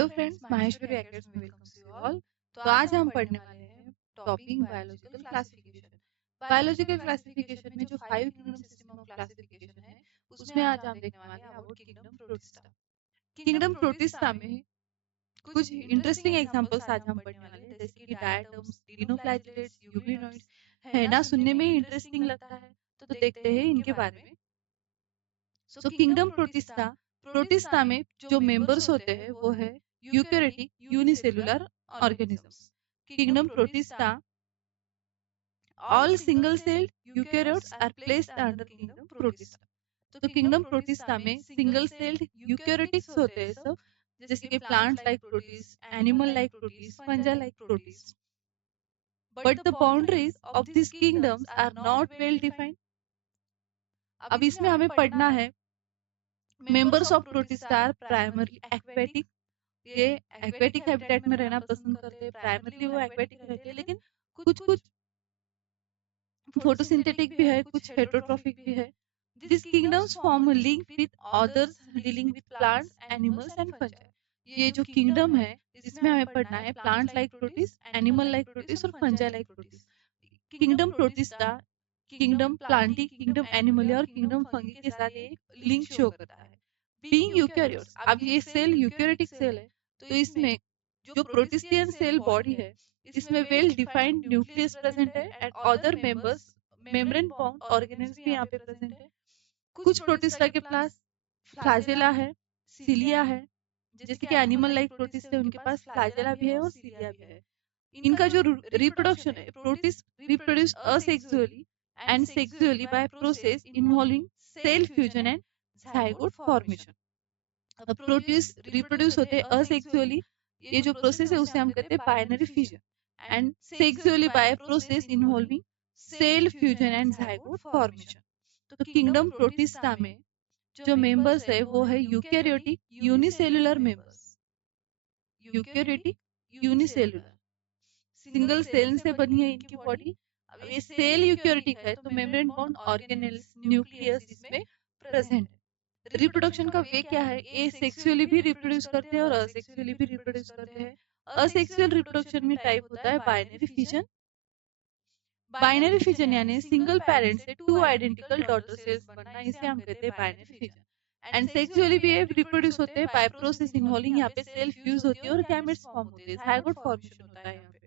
Hello friends, Maheshwari academy welcomes you all. तो आज हम पढ़ने वाले हैं topic biological classification. Biological classification में जो 5 किंगडम सिस्टम ऑफ क्लासिफिकेशन है, उसमें आज हम देखने वाले हैं about kingdom protista. Kingdom protista में कुछ इंटरेस्टिंग एग्जांपल्स आज हम पढ़ने वाले हैं, जैसे कि डायटम्स, डिनोफ्लैजिलेट्स, यूग्रिनोइड्स। है ना, सुनने में ही इंटरेस्टिंग लगता है, तो देखते हैं इनके बारे में। सो किंगडम प्रोटिस्टा, प्रोटिस्टा में जो मेंबर्स होते हैं वो है eukaryotic unicellular organisms. Kingdom protista, all single celled eukaryotes are placed under kingdom protista. तो किंगडम प्रोटिस्टा में सिंगल सेल्ड यूकैरियोटिक्स होते हैं सब, जैसे कि plant like protist, animal like protist, fungi like protist. But the boundaries of this kingdoms are not well defined. अब इसमें हमें पढ़ना है members of protista are primarily aquatic. ये एक्वेटिक हैबिटेट में रहना पसंद करते हैं, प्राइमरली वो एक्वेटिक रहते हैं, लेकिन कुछ कुछ फोटोसिंथेटिक भी है, कुछ हेटरोट्रॉफिक भी है। This kingdoms form a link with others dealing with plants, animals and fungi. ये जो किंगडम है, इसमें हमें पढ़ना है plant like protist, animal like protist और fungi like protist. Kingdom protista kingdom plantae, kingdom animal और किंगडम फंगी के साथ एक लिंक शो करता है। बीइंग यूकैरियोट्स, अब ये सेल यूकैरियोटिक सेल है, तो इसमें जो प्रोटिस्टियन सेल बॉडी है, इसमें वेल डिफाइंड न्यूक्लियस प्रेजेंट है and other members membrane bound organelles भी यहाँ पे प्रेजेंट है। कुछ प्रोटिस्टा के पास फ्लैजेला है, सिलिया है, जैसे कि एनिमल लाइक प्रोटिस्ट है, उनके पास फ्लैजेला भी है और सिलिया भी है। इनका जो रिप्रोडक्शन है, protist reproduce asexually and sexually by process involving cell fusion and zygote formation. अब प्रोटिस्ट रिप्रोड्यूस होते हैं असेक्सुअली, ये जो प्रोसेस है उसे हम कहते हैं binary fusion, and sexually by process involving cell fusion and zygote formation. तो किंगडम प्रोटिस्टा में जो मेंबर्स है वो है eukaryotic unicellular members. Eukaryotic unicellular, single cell से बनी है इनकी बॉडी। अब ये सेल यूकैरियोटिक है, तो मेम्ब्रेन बाउंड ऑर्गेनेल्स, न्यूक्लियस इसमें प्रेजेंट है। रिप्रोडक्शन का वे क्या है, ये सेक्सुअली भी रिप्रोड्यूस करते हैं और असेक्सुअली भी रिप्रोड्यूस करते हैं। असेक्सुअल रिप्रोडक्शन में टाइप होता है बाइनरी फिजन। बाइनरी फिजन यानी सिंगल पेरेंट से 2 आइडेंटिकल डॉटर सेल्स बनना, इसे हम कहते हैं बाइनरी फिजन। एंड सेक्सुअली भी ये रिप्रोड्यूस होते हैं बाय प्रोसेस इन्वॉल्विंग, यहाँ पे सेल फ्यूज होती है और गैमेट्स फॉर्म होते हैं, जाइगोट फॉर्मेशन होता है यहाँ पे।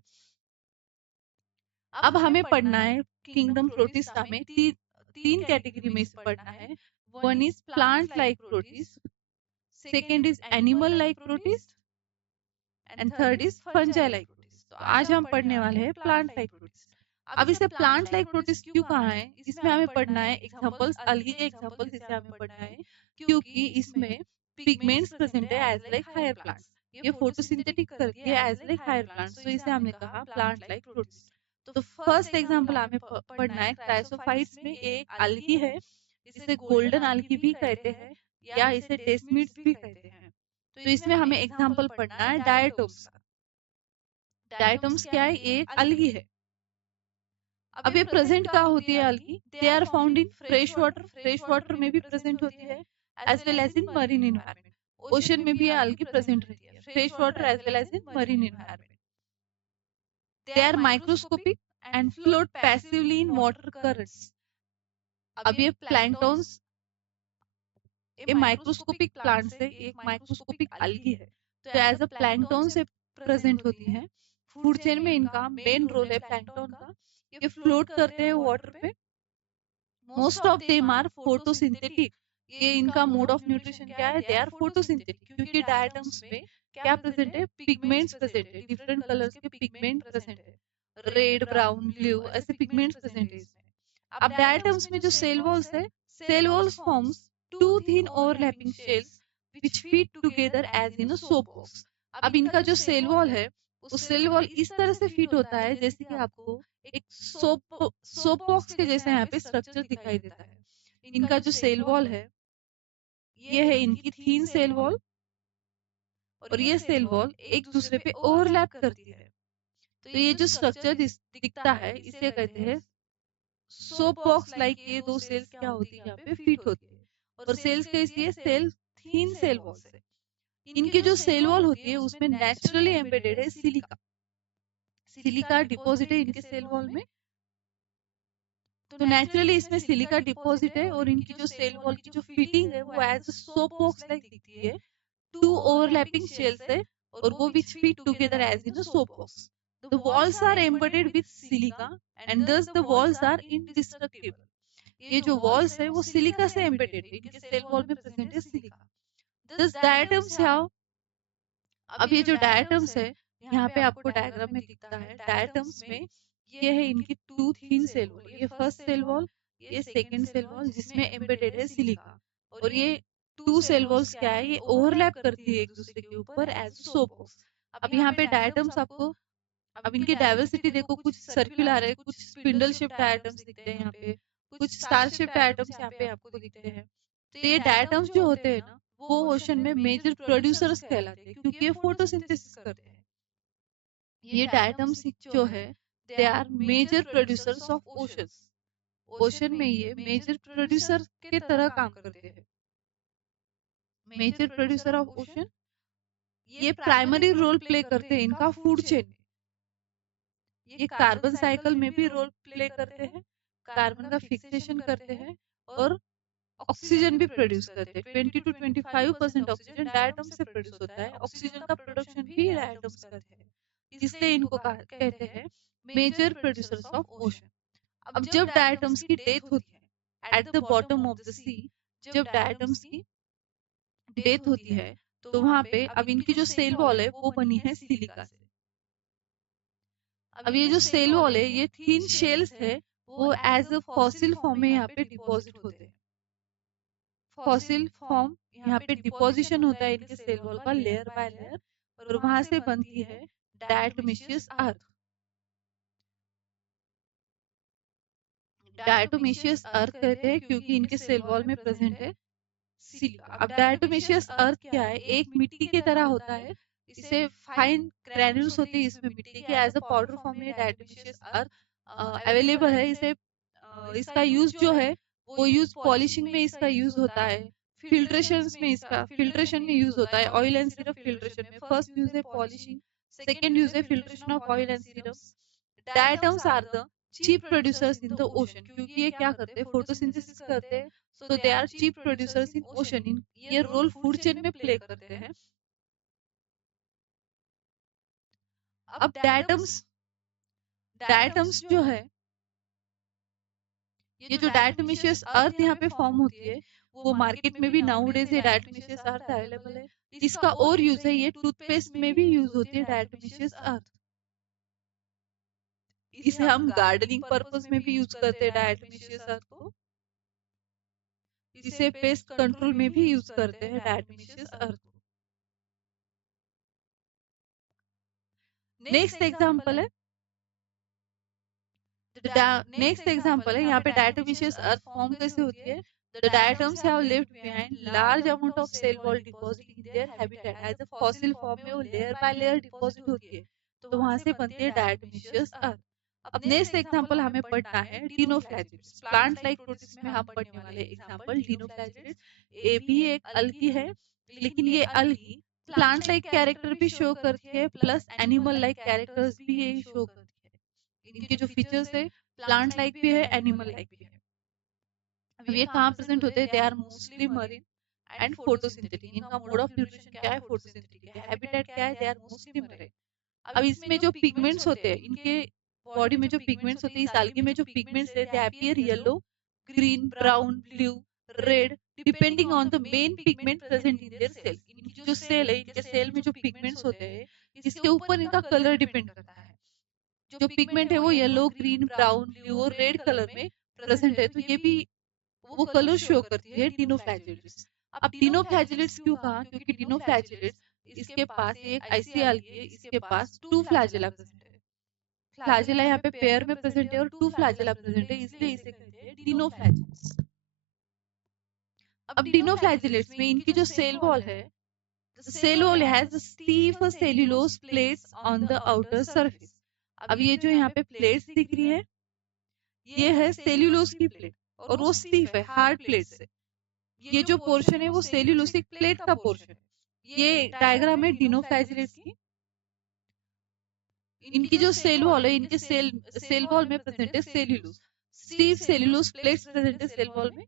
अब हमें पढ़ना है किंगडम प्रोटिस्टा में तीन कैटेगरी में इसे पढ़ना है। One is plant like protist, second is animal like protist and third is fungi like protist. तो आज हम पढ़ने वाले हैं प्लांट लाइक प्रोटिस्ट। अब इसे प्लांट लाइक प्रोटिस्ट क्यों कहा है, इसमें हमें पढ़ना है एग्जांपल्स, अलगी के एग्जांपल्स इसे हमें पढ़ना है, क्योंकि इसमें पिगमेंट्स प्रेजेंट है एज लाइक हायर प्लांट्स। ये फोटोसिंथेटिक करती है एज लाइक हायर प्लांट्स, तो इसे हमने कहा प्लांट लाइक प्रोटिस्ट। तो फर्स्ट एग्जांपल हमें पढ़ना है क्राइसोफाइट्स में एक अलगी है, इसे गोल्डन अलगी भी कहते हैं या इसे डेस्मिड्स भी कहते हैं। तो इसमें हमें एग्जांपल पढ़ना है डायटोम्स का। डायटोम्स क्या है, एक अलगी है। अब ये प्रेजेंट कहाँ होती है algae, they are found in fresh water, fresh water में भी प्रेजेंट होती है as well as in marine environment. Ocean में भी ये अलगी प्रेजेंट रहती है, fresh water as well as in marine environment. They are microscopic and float passively in water currents. अब ये प्लैंक्टन्स, ये माइक्रोस्कोपिक प्लांट्स है, एक माइक्रोस्कोपिक अलगी है, तो एज अ प्लैंक्टन से प्रेजेंट होती है। फूड चेन में इनका मेन रोल है प्लैंक्टन का, ये फ्लोट करते हैं वाटर पे। Most of them are photosynthetic, ये इनका मोड ऑफ न्यूट्रिशन क्या है, दे आर फोटोसिंथेटिक, क्योंकि डायटम्स में क्या प्रेजेंट है, पिगमेंट्स प्रेजेंट है, डिफरेंट कलर्स के पिगमेंट प्रेजेंट है, रेड, ब्राउन, ब्लू, ऐसे पिगमेंट्स प्रेजेंट है इसमें। अब डायटम्स में जो सेल वॉल्स है, cell walls forms two thin overlapping shells which fit together as in a soap box. अब इनका जो सेल वॉल है, उस सेल वॉल इस तरह से फिट होता है जैसे कि आपको एक सोप बॉक्स के जैसे यहाँ पे स्ट्रक्चर दिखाई देता है। इनका जो सेल वॉल है, ये है इनकी थीन सेल वॉल, और ये सेल वॉल एक दूसरे पे ओवरलैप करती है। तो ये जो स्ट्रक्चर दिखता है, इसे कहते हैं सोप बॉक्स लाइक। ये दो सेल्स क्या होती है, यहाँ पे फिट होती है, और सेल्स के इसलिए सेल थीन सेल वॉल्स है। इनकी जो सेल वॉल होती है उसमें नेचुरली एम्बेडेड है सिलिका। सिलिका डिपॉजिट है इनके सेल वॉल में, तो नेचुरली इसमें सिलिका डिपॉजिट है और इनकी जो सेल वॉल की जो फिटिंग है वो एज सोप बॉक्स लाइक दिखती है। टू ओवरलैपिंग शेल्स है और वो which fit together as in a soap box. The walls are embedded with silica and thus the walls are indestructible. ये जो वॉल्स है वो सिलिका से एम्बेडेड है, इनके सेल वॉल में प्रेजेंट है सिलिका। thus diatoms have, अब ये जो डायटम्स है यहाँ पे आपको डायग्राम में दिखता है, डायटम्स में ये है इनकी टू थिन सेल वॉल, ये फर्स्ट सेल वॉल, ये सेकंड सेल वॉल जिसमें एम्बेडेड है सिलिका, और ये टू सेल वॉल्स क्या है, ये ओवरलैप करती है एक दूसरे के ऊपर एज सोप बॉक्स। अब यहाँ पे डायटम्स आपको, अब इनकी डाइवर्सिटी देखो, कुछ सर्कुलर है, कुछ स्पिंडल शेप्ड डायटम्स दिखते हैं यहाँ पे, कुछ स्टार शेप्ड डायटम्स यहाँ पे आपको दिखते हैं। तो ये डायटम्स जो होते हैं ना वो ओशन में मेजर प्रोड्यूसर्स कहलाते हैं क्योंकि ये फोटोसिंथेसिस करते हैं। ये डायटम्स जो है they are major producers of oceans. Ocean में ये मेजर प्रोड्यूसर के तरह काम करते हैं, मेजर प्रोड्यूसर ऑफ ओशन। ये प्राइमरी रोल प्ले करते हैं इनका फूड चेन में, ये कार्बन साइकिल में भी रोल प्ले करते हैं, कार्बन का फिक्सेशन करते हैं और ऑक्सीजन भी प्रोड्यूस करते हैं। 20 to 25% ऑक्सीजन डायटम से प्रोड्यूस होता है, ऑक्सीजन का प्रोडक्शन भी डायटम्स करते हैं, इसलिए इनको कहते हैं मेजर प्रोड्यूसर्स ऑफ ओशन। अब जब डायटम्स की डेथ होती है at the bottom of the sea, जब डायटम्स की डेथ होती है तो वहां पे अब इनकी जो सेल वॉल है वो बनी है सिलिका से। अब ये जो सेल वॉल है ये थिन शेल्स है, वो एज अ फॉसिल फॉर्म में यहाँ पे डिपॉजिट होते हैं। फॉसिल फॉर्म यहाँ पे डिपोजिशन होता है इनके सेल वॉल का लेयर बाय लेयर, और वहां से बनती है डायटोमेशियस अर्थ। डायटोमेशियस अर्थ कहते हैं क्योंकि इनके सेल वॉल में प्रेजेंट है सिलिका। अब डायटोमेशियस अर्थ क्या है, एक मिट्टी की तरह होता है, इसे फाइन ग्रैन्यूल्स होती है इसमें मिट्टी की, एज अ पाउडर फॉर्म में डायटोमेशियस अर्थ अवेलेबल है। इसे इसका यूज जो है वो यूज पॉलिशिंग में इसका यूज होता है, फिल्ट्रेशन में यूज होता है, ऑयल एंड सिरप फिल्ट्रेशन में। फर्स्ट यूज है पॉलिशिंग, सेकेंड यूज है filtration of oil and syrup. Diatoms are the cheap producers in the ocean, क्योंकि ये क्या करते हैं, फोटोसिंथेसिस करते हैं, so they are cheap producers in ocean. इन ये रोल फूड चेन में प्ले करते हैं। अब डायटम्स जो है, ये जो डायटोमेशियस अर्थ यहाँ पे फॉर्म होती है वो मार्केट में भी नाउडेज ये डायटोमेशियस अर्थ अवेलेबल है। इसका और यूज है, ये टूथपेस्ट में भी यूज होती है डायटोमेशियस अर्थ। इसे हम गार्डनिंग पर्पस में भी यूज करते हैं डायटोमेशियस अर्थ को, इसे पेस्ट कंट्रोल में भी यूज करते हैं डायटोमेशियस अर्थ को। नेक्स्ट एग्जांपल है, नेक्स्ट एग्जांपल है यहाँ पे डायटोमेशियस अर्थ फॉर्म कैसे होती है। The diatoms have left behind large amount of cell wall deposit in their habitat. As a fossil form में वो लेयर बाय लेयर डिपॉजिट होती है, तो वहां से बनती है डायटोमेशियस अर्थ। अब नेक्स्ट एग्जांपल हमें पढ़ना है डिनोफ्लैजिलेट्स। प्लांट लाइक प्रोटिस्ट में हम पढ़ने वाले एग्जांपल डिनोफ्लैजिलेट्स। ये भी एक अलगी है, लेकिन ये अलगी प्लांट लाइक कैरेक्टर भी शो करती है, प्लस एनिमल लाइक कैरेक्टर्स भी ये शो करती है। इनके जो फीचर्स है प्लांट लाइक भी है, एनिमल लाइक भी है। अब ये कहाँ प्रेजेंट होते हैं, they are mostly marine and photosynthetic. इनका मोड ऑफ न्यूट्रिशन क्या है, फोटोसिंथेटिक है। हैबिटेट क्या है, दे आर मोस्टली मरीन। अब इसमें जो पिगमेंट्स होते हैं, इनके बॉडी में जो पिगमेंट्स होते हैं, इस algae में जो पिगमेंट्स है, they appear yellow, green, brown, blue, red, depending on the main pigment present in their cell. इनकी जो सेल है, इनके सेल में जो पिगमेंट्स होते हैं, इसके ऊपर इनका कलर डिपेंड करता है। जो पिगमेंट है वो येलो, ग्रीन, ब्राउन, ब्लू और रेड कलर में प्रेजेंट है, तो ये भी वो कलर शो करती है डिनोफ्लैजिलेट्स। अब डिनोफ्लैजिलेट्स क्यों कहा, क्योंकि डिनोफ्लैजिलेट्स इसके पास एक ऐसी algae है, इसके पास टू फ्लैजेला प्रेजेंट है। फ्लैजेला यहाँ पे पेयर में प्रेजेंट है और टू फ्लैजेला प्रेजेंट है, इसलिए इसे कहते हैं डिनोफ्लैजिलेट्स। अब डिनोफ्लैजिलेट्स में इनकी जो सेल वॉल है, cell wall has stiff cellulose plates on the outer surface. अब ये जो यहाँ पे प्लेट्स दिख रही है, ये है सेल्यूलोज की प्लेट और वो स्टीफ है, हार्ड प्लेट से। ये जो पोर्शन है वो सेल्यूलोसिक प्लेट का पोर्शन है। ये डायग्राम है डिनोफ्लैजिलेट्स की। इनकी जो सेल वॉल है, इनके सेल वॉल में प्रेजेंट है cellulose, stiff cellulose plates present है सेल वॉल में।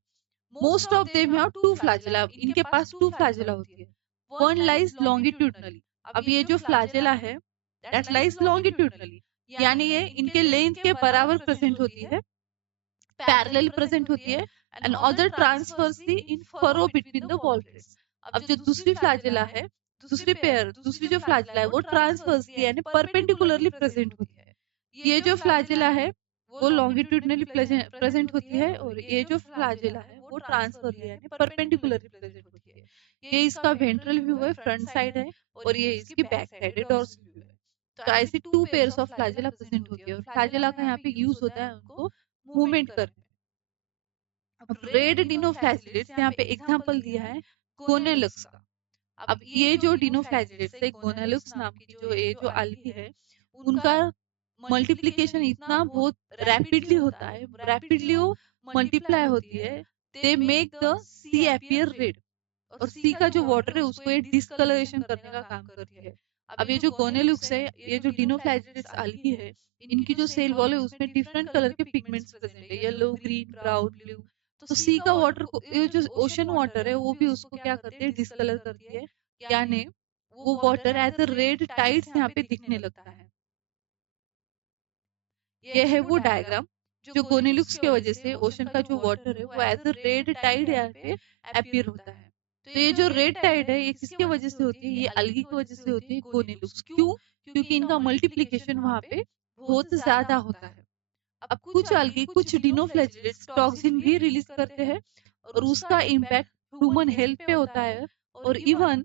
Most of them have two flagella, इनके पास टू फ्लैजेला होती है। वन लाइज लॉन्गिट्यूडनली, अब ये जो फ्लैजेला है दैट लाइज लॉन्गिट्यूडनली, यानी ये इनके लेंथ के बराबर प्रेजेंट होती है, पैरेलल प्रेजेंट होती है, and other transversely in furrow between the wall rates. अब जो दूसरी फ्लैजेला है, दूसरी जो फ्लैजेला है वो ट्रांसफर्सली यानी परपेंडिकुलरली प्रेजेंट होती है। ये जो फ्लैजेला है वो लॉन्गिट्यूडनली प्रेजेंट होती है, और ये जो फ्लैजेला है वो ट्रांसफरली यानी परपेंडिकुलरली प्रेजेंट होती है। ये इसका वेंट्रल व्यू है, फ्रंट साइड है, और ये इसकी बैक साइड है, डोर्सल व्यू है। तो ऐसी two pairs of flagella present होती है, और फ्लैजेला का यहाँ पे यूज होता है उनको मूवमेंट करने। अब रेड डिनोफ्लैजिलेट्स यहाँ पे एग्जांपल दिया है गोनेलक्स का। अब ये जो डिनोफ्लैजिलेट्स है, गोनेलक्स नाम की जो ये जो algae है, उनका मल्टीप्लिकेशन इतना बहुत रैपिडली होता है, रैपिडली वो मल्टीप्लाई होती है। They make the sea appear red, और सी का जो वाटर है उसको ये डिस्कलरेशन करने का काम करती है। अब ये जो गोनेलुक्स है, ये जो डिनोफ्लैजिलेट्स algae है, इनकी जो सेल वॉल है उसमें डिफरेंट कलर के पिगमेंट्स प्रेजेंट है, येलो, ग्रीन, ब्राउन, ब्लू। तो सी का वाटर को, ये जो ओशन वाटर है वो भी उसको क्या करती है, डिस्कलर करती है, यानी वो water as a red tides यहाँ पे दिखने लगता है। ये है वो डायग्राम जो गोनेलुक्स की वजह से ओशन का जो वाटर है वो एज अ रेड टाइड यहाँ पे अपीयर होता है। तो ये जो रेड टाइड है ये किसकी वजह से होती है, ये अलगी की वजह से होती है, गोनेलुक्स। क्यों? क्योंकि इनका मल्टीप्लिकेशन वहां पे बहुत ज्यादा होता है। अब कुछ अलगी, कुछ डिनोफ्लैजिलेट्स टॉक्सिन भी रिलीज करते हैं, और उसका इम्पैक्ट ह्यूमन हेल्थ पे होता है, और even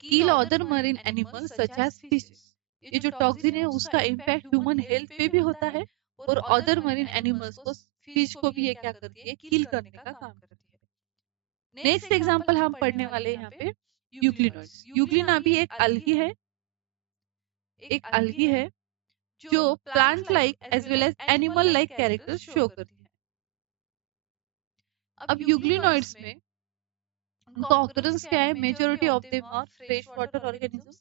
kill other marine animals such as fishes. ये जो टॉक्सिन है उसका इम्पैक्ट ह्यूमन हेल्थ पे भी होता है, और अदर मरीन एनिमल्स को, फिश को भी ये क्या करती है, किल करने का काम करती है। नेक्स्ट एग्जांपल हम पढ़ने वाले हैं यहाँ पे यूग्लिनोइड्स। यूग्लिना भी एक अलगी है जो plant like as well as animal like characters show करती है। अब यूग्लिनोइड्स में उनका ऑकरेंस क्या है, majority of them are fresh water organisms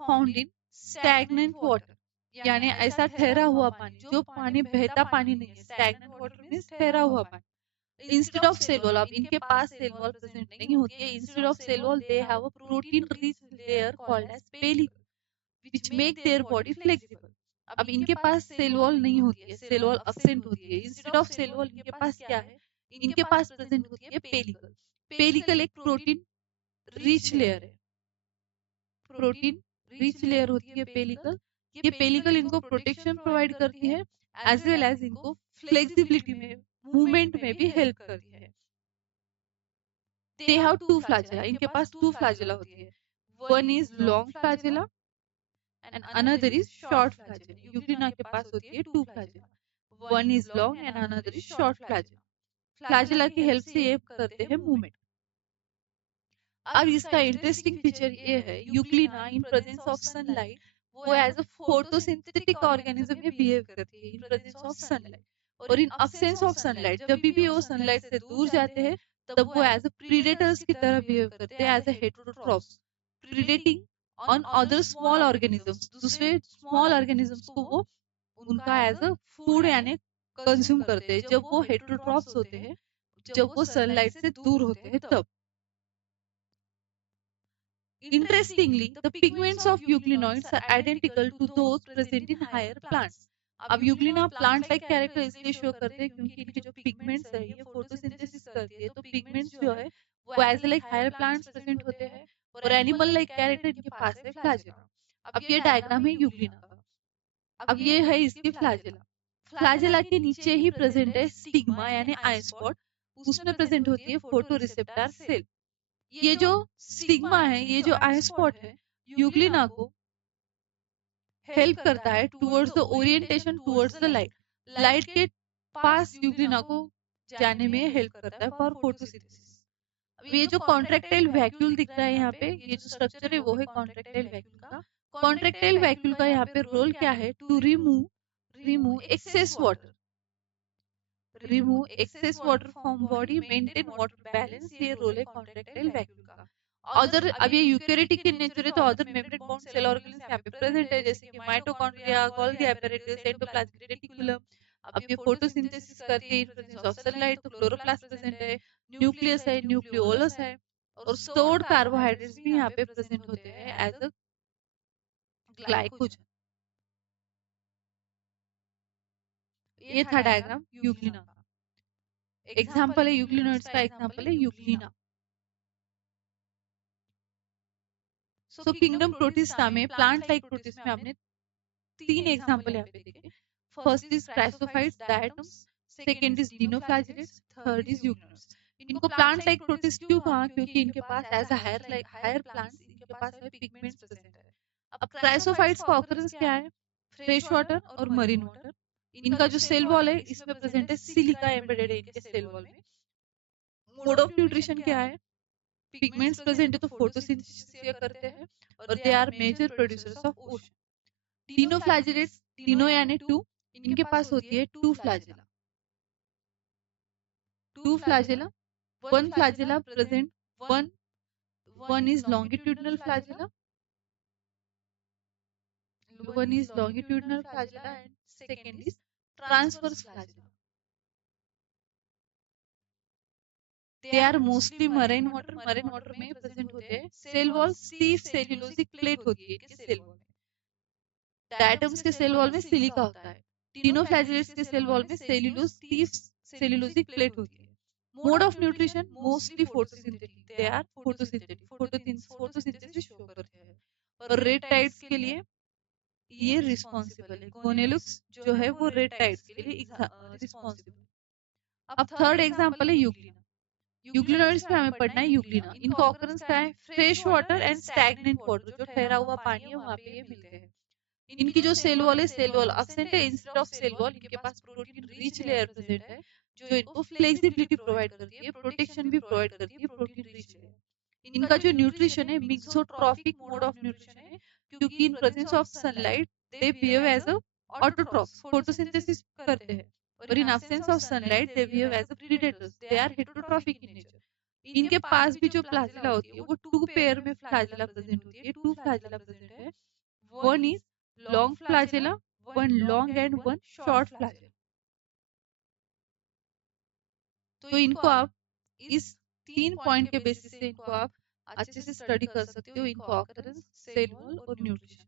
found in stagnant water, यानी ऐसा ठहरा हुआ पानी, जो पानी बहता पानी नहीं है। स्टैग्नेंट वाटर मींस ठहरा हुआ पानी। इंस्टेड ऑफ सेल वॉल, अब इनके पास सेल वॉल प्रेजेंट नहीं होती है। Instead of cell wall they have a protein rich layer called as pellicle which make their body flexible. अब इनके पास सेल वॉल नहीं होती है, सेल वॉल अब्सेंट होती है। इंस्टेड ऑफ सेल वॉल इनके पास क्या है, इनके पास प्रेजेंट होती है पेलिकल। पेलिकल एक प्रोटीन रिच लेयर है, प्रोटीन रिच लेयर होती है पेलिकल। ये पेलिकल इनको प्रोटेक्शन प्रोवाइड करती है, एज वेल एज इनको फ्लेक्सिबिलिटी में, मूवमेंट में भी हेल्प करती है। दे हैव टू फ्लैजेला, इनके पास टू फ्लैजेला होती है। One is long flagella and another is short flagella. Euglena के पास होती है two flagella, one is long and another is short flagella. Flagella की हेल्प से ये करते हैं मूवमेंट। अब इसका इंटरेस्टिंग फीचर ये है, Euglena in presence of sunlight वो एज अ फोटोसिंथेटिक ऑर्गेनिज्म में बिहेव करती है इन प्रेजेंस ऑफ सनलाइट, और इन अब्सेंस ऑफ सनलाइट जब भी वो सनलाइट से दूर जाते हैं तब वो एज अ प्रीडेटर्स की तरह बिहेव करते हैं, as a heterotrophs, predating on other small organisms. दूसरे स्मॉल ऑर्गेनिजम्स को वो उनका एज अ फूड यानी कंज्यूम करते हैं, जब वो हेटेरोट्रॉप्स होते हैं, जब वो सनलाइट से दूर होते हैं तब। Interestingly, the pigments of euglenoids are identical to those present in higher plants. अब यूग्लिना प्लांट लाइक कैरेक्टर इसलिए शो करते हैं क्योंकि इनके जो पिगमेंट्स है ये फोटोसिंथेसिस करती है, तो पिगमेंट्स जो है वो as like higher plants present होते हैं, और एनिमल लाइक कैरेक्टर इनके पास है फ्लैजेला। अब ये डायग्राम है यूग्लिना का। अब ये है इसकी फ्लैजेला। फ्लैजेला के नीचे ही प्रेजेंट है स्टिग्मा यानी आई स्पॉट, उसमें प्रेजेंट होती है फोटो रिसेप्टर सेल। ये जो स्टिग्मा है, ये जो आई स्पॉट है, यूग्लिना को हेल्प करता है towards the orientation towards the light. Light के पास यूग्लिना को जाने में हेल्प करता है फॉर फोटोसिंथेसिस। अब ये जो कॉन्ट्रैक्टाइल वैक्यूल दिख रहा है यहाँ पे, ये जो स्ट्रक्चर है वो है कॉन्ट्रैक्टाइल वैक्यूल का। कॉन्ट्रैक्टाइल वैक्यूल का यहाँ पे रोल क्या है, to remove excess water, remove excess water from body, maintain water balance, ये रोल है कॉन्ट्रैक्टाइल वैक्यूल का। अदर, अब ये यूकेरियोटिक इन नेचर है तो other membrane bound cell organelles यहाँ पे प्रेजेंट है, जैसे कि mitochondria, Golgi apparatus, endoplasmic reticulum. अब ये फोटोसिंथेसिस करती है इन प्रेजेंस ऑफ सनलाइट, तो क्लोरोप्लास्ट प्रेजेंट है, न्यूक्लियस है, न्यूक्लियोलस है, और स्टोर्ड कार्बोहाइड्रेट्स भी यहाँ पे प्रेजेंट होते हैं एज अ ग्लाइकोजन। ये था डायग्राम यूग्लिना का। एग्जाम्पल है यूग्लिनोइड्स का, एग्जाम्पल है यूग्लिना। सो किंगडम प्रोटिस्टा में, प्लांट लाइक प्रोटिस्ट में हमने 3 एग्जाम्पल यहाँ पे देखे। First is chrysophytes, diatoms, second is dinoflagellates, third is euglenoids. इनको प्लांट लाइक प्रोटिस्ट क्यों कहा? क्योंकि इनके पास एज अ हायर प्लांट्स इनके पास में पिगमेंट्स प्रेजेंट है। अब क्राइसोफाइट्स का ऑकरेंस क्या है? फ्रेश वाटर और मरीन वाटर। इनका जो सेल वॉल है इसमें प्रेजेंट है सिलिका एम्बेडेड है इनके सेल वॉल में। मोड ऑफ न्यूट्रिशन क्या है? पिगमेंट्स प्रेजेंट है तो फोटोसिंथेसिस करते हैं, और they are major producers of ocean. Dinoflagellates, dino यानी टू, इनके पास होती है two flagella. Two flagella, one flagella present, one one is longitudinal flagella, one is longitudinal flagella and second is transverse flagella. They are mostly marine water में present होते हैं। Cell wall stiff cellulosic plate होती है इनके cell wall में। Diatoms के cell wall में silica होता है। डिनोफ्लैजिलेट्स के सेल वॉल में सेल्यूलोज स्टीफ सेल्यूलोसिक प्लेट होती है। Mode of nutrition mostly photosynthetic, they are photosynthetic, photosynthesis show करते हैं। और रेड टाइड्स के लिए ये रिस्पॉन्सिबल है, गोनेलुक्स जो है वो रेड टाइड्स के लिए रिस्पॉन्सिबल। अब थर्ड एग्जांपल है यूग्लिना। यूग्लिनोइड्स पे हमें पढ़ना है यूग्लिना। इनका ऑकरेंस क्या है? Fresh water and stagnant water, जो ठहरा हुआ पानी है वहां पे ये मिलते हैं। इनकी जो सेल वॉल है, सेल वॉल अब्सेंट है। इंस्टेड ऑफ सेल वॉल इनके पास प्रोटीन रिच लेयर प्रेजेंट है, जो इनको फ्लेक्सिबिलिटी प्रोवाइड करती है, प्रोटेक्शन भी प्रोवाइड करती है, प्रोटीन रिच लेयर। इनका जो न्यूट्रिशन है मिक्सोट्रॉफिक मोड ऑफ न्यूट्रिशन है, क्योंकि in presence of sunlight they behave as a autotrophs, photosynthesis करते हैं, और in absence of sunlight they behave as a predators, they are heterotrophic in nature. इनके पास भी जो फ्लैजिला होती है वो टू पेयर में फ्लैजिला प्रेजेंट होती है, टू फ्लैजिला प्रेजेंट है। One is long flagella, one long and one short flagella. तो इनको आप इस 3 पॉइंट के बेसिस से इनको आप अच्छे से स्टडी कर सकते हो, इनको ऑकरेंस, सेल वॉल और न्यूट्रिशन।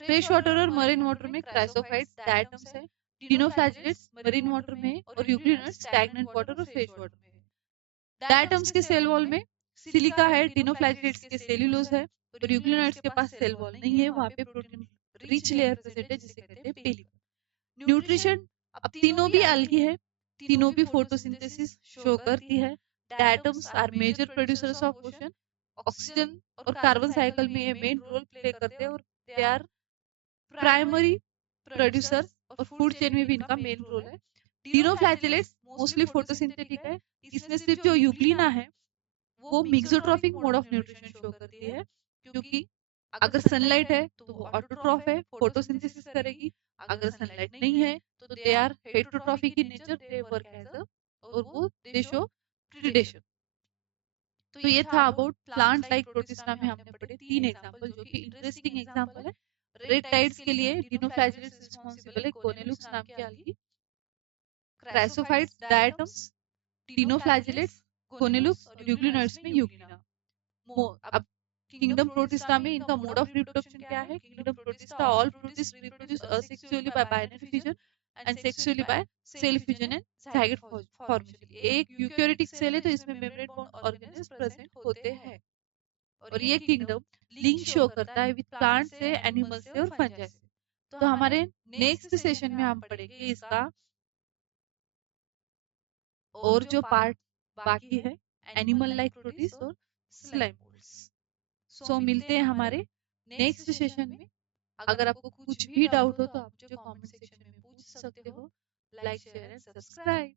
फ्रेश वाटर और मरीन वाटर में क्राइसोफाइट्स, डायटम्स है, डिनोफ्लैजिलेट्स मरीन वाटर में, और यूग्लिनोइड्स स्टैग्नेंट वाटर और फ्रेश वाटर में। डायटम्स के सेल वॉल में सिलिका है, डिनोफ्लैजिलेट्स के सेल्यूलोज है, और यूग्लिनोइड्स के पास सेल वॉल नहीं है, वहां पे प्रोटीन रिच लेयर प्रेजेंट है जिसे कहते हैं पेलिका। न्यूट्रिशन, अब तीनों भी अलगी है, तीनों भी फोटोसिंथेसिस शो करती है। Diatoms are major producers of ocean, oxygen और कार्बन साइकिल में ये मेन रोल प्ले करते हैं, और दे आर प्राइमरी प्रोड्यूसर, और फूड चेन में भी इनका मेन रोल है। डिनोफ्लैजिलेट्स मोस्टली फोटोसिंथेटिक है। इसमें सिर्फ जो यूग्लिना है वो mixotrophic mode of nutrition show करती है, क्योंकि अगर सनलाइट है तो वो ऑटोट्रॉफ है, फोटोसिंथेसिस करेगी। अगर सनलाइट नहीं है तो they are heterotrophic in nature, they work as a, और वो दे शो प्रीडेशन। तो ये था अबाउट प्लांट लाइक प्रोटिस्टा में हमने पढ़े 3 एग्जांपल, जो कि इंटरेस्टिंग एग्जांपल है। रेड टाइड्स के लिए डिनोफ्लैजिलेट्स रिस्पांसिबल है, गोनेलुक्स नाम की algae, क्राइसोफाइट्स, डायटम्स, डिनोफ्लैजिलेट्स, गोनेलुक्स, और यूग्लिनोइड्स में यूग्लिना। अब किंगडम प्रोटिस्टा में इनका मोड ऑफ रिप्रोडक्शन क्या है? Kingdom Protista all protist reproduce asexually by binary fission and sexually by cell fusion and zygote formation. एक यूकेरियोटिक सेल है तो इसमें मेम्ब्रेन बाउंड ऑर्गेनेल्स प्रेजेंट होते हैं, और ये किंगडम लिंक शो करता है विद प्लांट से, एनिमल से और फंजाई से। तो हमारे नेक्स्ट सेशन में हम पढ़ेंगे इसका और जो पार्ट बाकी है, एनिमल लाइक प्रोटिस्ट और स्लाइम मोल्ड्स। सो मिलते हैं हमारे नेक्स्ट सेशन में। अगर आपको कुछ भी डाउट हो तो आप मुझे कमेंट सेक्शन में पूछ सकते हो। Like, share and subscribe.